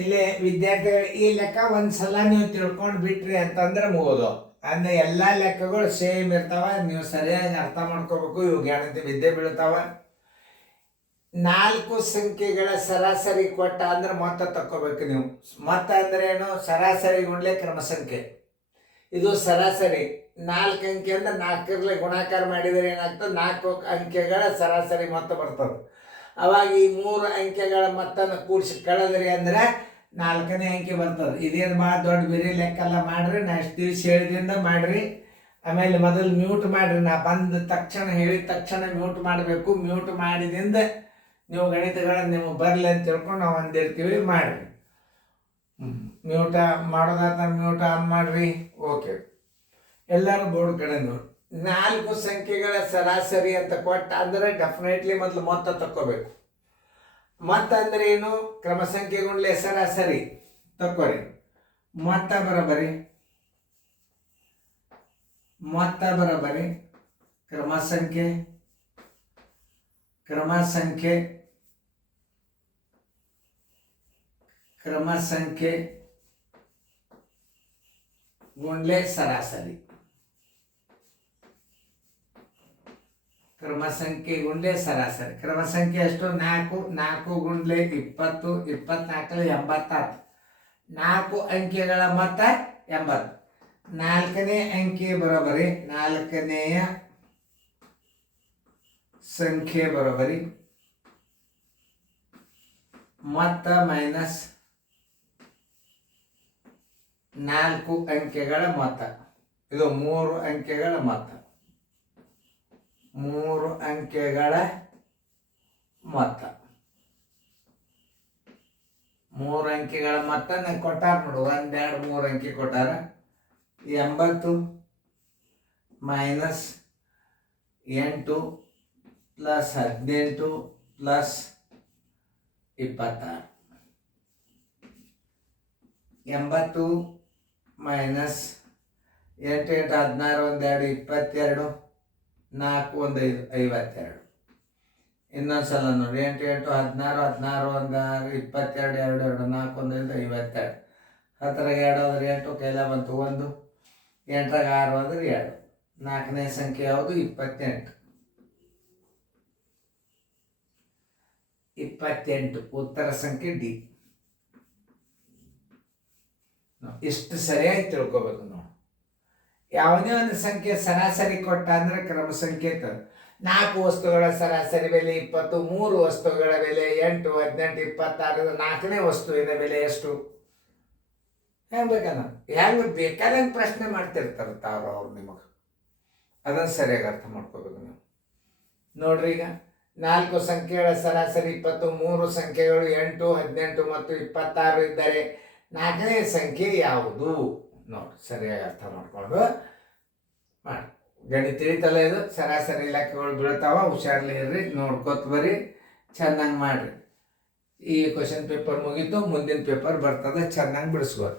ಇಲ್ಲಿ ವಿದ್ಯಾರ್ಥಿಗಳು ಈ ಲೆಕ್ಕ ಒಂದ್ಸಲ ನೀವು ತಿಳ್ಕೊಂಡು ಬಿಟ್ರಿ ಅಂತಂದ್ರೆ ಮುಗೋದು. ಅಂದ್ರೆ ಎಲ್ಲ ಲೆಕ್ಕಗಳು ಸೇಮ್ ಇರ್ತಾವ, ನೀವು ಸರಿಯಾಗಿ ಅರ್ಥ ಮಾಡ್ಕೋಬೇಕು. ಇವು ಗಣಿತ ವಿದ್ಯೆ ಬೀಳ್ತಾವ. 4 ಸಂಖ್ಯೆಗಳ ಸರಾಸರಿ ಕೊಟ್ಟ ಅಂದ್ರೆ ಮೊತ್ತ ತಕ್ಕೋಬೇಕು ನೀವು. ಮೊತ್ತ ಅಂದ್ರೆ ಏನು? ಸರಾಸರಿ ಗುಂಡ್ಲೆ ಕ್ರಮ ಸಂಖ್ಯೆ. ಇದು ಸರಾಸರಿ 4 ಅಂಕೆ ಅಂದ್ರೆ 4ರಲ್ಲಿ ಗುಣಾಕಾರ ಮಾಡಿದರೆ ಏನಾಗ್ತದೆ? 4 ಅಂಕೆಗಳ ಸರಾಸರಿ ಮೊತ್ತ ಬರ್ತದೆ. ಅವಾಗ ಈ 3 ಅಂಕೆಗಳ ಮೊತ್ತನ ಕೂಡಿಸಿ ಕಳೆದ್ರಿ ಅಂದ್ರೆ 4ನೇ ಅಂಕೆ ಬರ್ತದೆ. ಇದೇನು ಭಾಳ ದೊಡ್ಡ ಬೇರೆ ಲೆಕ್ಕೆಲ್ಲ ಮಾಡ್ರಿ. ನಾ ಎಷ್ಟು ದಿವಸ ಹೇಳಿದ್ರಿಂದ ಮಾಡ್ರಿ. ಆಮೇಲೆ ಮೊದಲು ಮ್ಯೂಟ್ ಮಾಡ್ರಿ. ನಾ ಬಂದ ತಕ್ಷಣ ಹೇಳಿದ ತಕ್ಷಣ ಮ್ಯೂಟ್ ಮಾಡಬೇಕು. ಮ್ಯೂಟ್ ಮಾಡಿದಿಂದ ನೀವು ಗಣಿತಗಳನ್ನ ನಿಮಗೆ ಬರಲಿ ಅಂತ ತಿಳ್ಕೊಂಡು ನಾವು ಅಂದಿರ್ತೀವಿ. ಮಾಡ್ರಿ. ಮ್ಯೂಟ ಮಾಡೋದಾದ ಮ್ಯೂಟ್ ಆನ್ ಮಾಡ್ರಿ. ಓಕೆ, ಎಲ್ಲರೂ ಬೋರ್ಡ್ ಕಡೆ ನೋಡಿ. 4 ಸಂಖ್ಯೆಗಳ ಸರಾಸರಿ ಅಂತ ಕೊಟ್ಟ ಅಂದರೆ ಡೆಫಿನೆಟ್ಲಿ ಮೊದಲು ಮೊತ್ತ ತಕ್ಕೋಬೇಕು. ಮೊತ್ತ ಅಂದ್ರೆ ಏನು? ಕ್ರಮ ಸಂಖ್ಯೆ ಗುಂಡ್ಲೆ ಸರಾಸರಿ ತಕ್ಕೋರಿ. ಮೊತ್ತ ಬರಬರಿ ಕ್ರಮ ಸಂಖ್ಯೆ ಗುಂಡ್ಲೆ ಸರಾಸರಿ. ಕ್ರಮ ಸಂಖ್ಯೆ ಗುಂಡ್ಲೆ ಸರಾಸರಿ. ಕ್ರಮ ಸಂಖ್ಯೆ ಎಷ್ಟು? 4 ಗುಂಡ್ಲೆ 20, 24 86. 4 ಅಂಕೆಗಳ ಮೊತ್ತ 80. 4ನೇ ಅಂಕೆ ಬರೋಬರಿ 4ನೇಯ ಸಂಖ್ಯೆ ಬರೋಬರಿ ಮೊತ್ತ ಮೈನಸ್ 4 ಅಂಕೆಗಳ ಮೊತ್ತ. ಇದು 3 ಅಂಕೆಗಳ ಮೊತ್ತ. 3 ಅಂಕೆಗಳ ಮೊತ್ತ. 3 ಅಂಕೆಗಳ ಮೊತ್ತ ನಂಗೆ ಕೊಟ್ಟಾರ ನೋಡು. 1, 2, 3 ಅಂಕೆ ಕೊಟ್ಟಾರ. 80 ಮೈನಸ್ 8 ಪ್ಲಸ್ 18 ಪ್ಲಸ್ 26. 80 ಮೈನಸ್ 8, 8, 16, 1, 2, 22, 4, 1, 5, 52. ಇನ್ನೊಂದ್ಸಲ ನೋಡಿ. 8, 8, 16, 16, 1, 6, 22, 2, 2, 4, 1, 5, 52. 10 2 ಹೋದ್ರೆ 8, ಕೈಲ ಬಂತು 1. 8 6 ಹೋದ್ರೆ 2. 4ನೇ ಸಂಖ್ಯೆ ಯಾವುದು? 28. 28 ಉತ್ತರ ಸಂಖ್ಯೆ ಡಿ. ಇಷ್ಟು ಸರಿಯಾಗಿ ತಿಳ್ಕೊಬೇಕು ನಾವು. ಯಾವುದೇ ಒಂದು ಸಂಖ್ಯೆ ಸರಾಸರಿ ಕೊಟ್ಟ ಅಂದ್ರೆ ಕ್ರಮ ಸಂಖ್ಯೆ. 4 ವಸ್ತುಗಳ ಸರಾಸರಿ ಬೆಲೆ 20, 3 ವಸ್ತುಗಳ ಬೆಲೆ 8, 18, 26. 4ನೇ ವಸ್ತುವಿನ ಬೆಲೆ ಎಷ್ಟು? ಹೆಂಗೆ ಬೇಕನ್ನ ಹೆಂಗೆ ಬೇಕಾದಂಗೆ ಪ್ರಶ್ನೆ ಮಾಡ್ತಿರ್ತಾರೆ ಅವ್ರು ನಿಮಗೆ. ಅದನ್ನು ಸರಿಯಾಗಿ ಅರ್ಥ ಮಾಡ್ಕೋಬೇಕು ನೀವು. ನೋಡ್ರಿ, ಈಗ 4 ಸಂಖ್ಯೆಗಳ ಸರಾಸರಿ 20, 3 ಸಂಖ್ಯೆಗಳು 8, 18 ಮತ್ತು 26 ಇದ್ದರೆ 4ನೇ ಸಂಖ್ಯೆ ಯಾವುದು? ನೋಡಿ, ಸರಿಯಾಗಿ ಅರ್ಥ ಮಾಡ್ಕೊಂಡು ಮಾಡಿ. ಗಣಿತ ತಿಳಿತಲ್ಲ ಇದು. ಸರಾಸರಿ ಲೆಕ್ಕಗಳು ಬೀಳ್ತಾವ. ಹುಷಾರ್ಲಿ ಇರ್ರಿ, ನೋಡ್ಕೊತ ಬರ್ರಿ, ಚೆನ್ನಾಗಿ ಮಾಡ್ರಿ. ಈ ಕ್ವಶನ್ ಪೇಪರ್ ಮುಗೀತು, ಮುಂದಿನ ಪೇಪರ್ ಬರ್ತದೆ, ಚೆನ್ನಾಗಿ ಬಿಡಿಸ್ಬೋದು.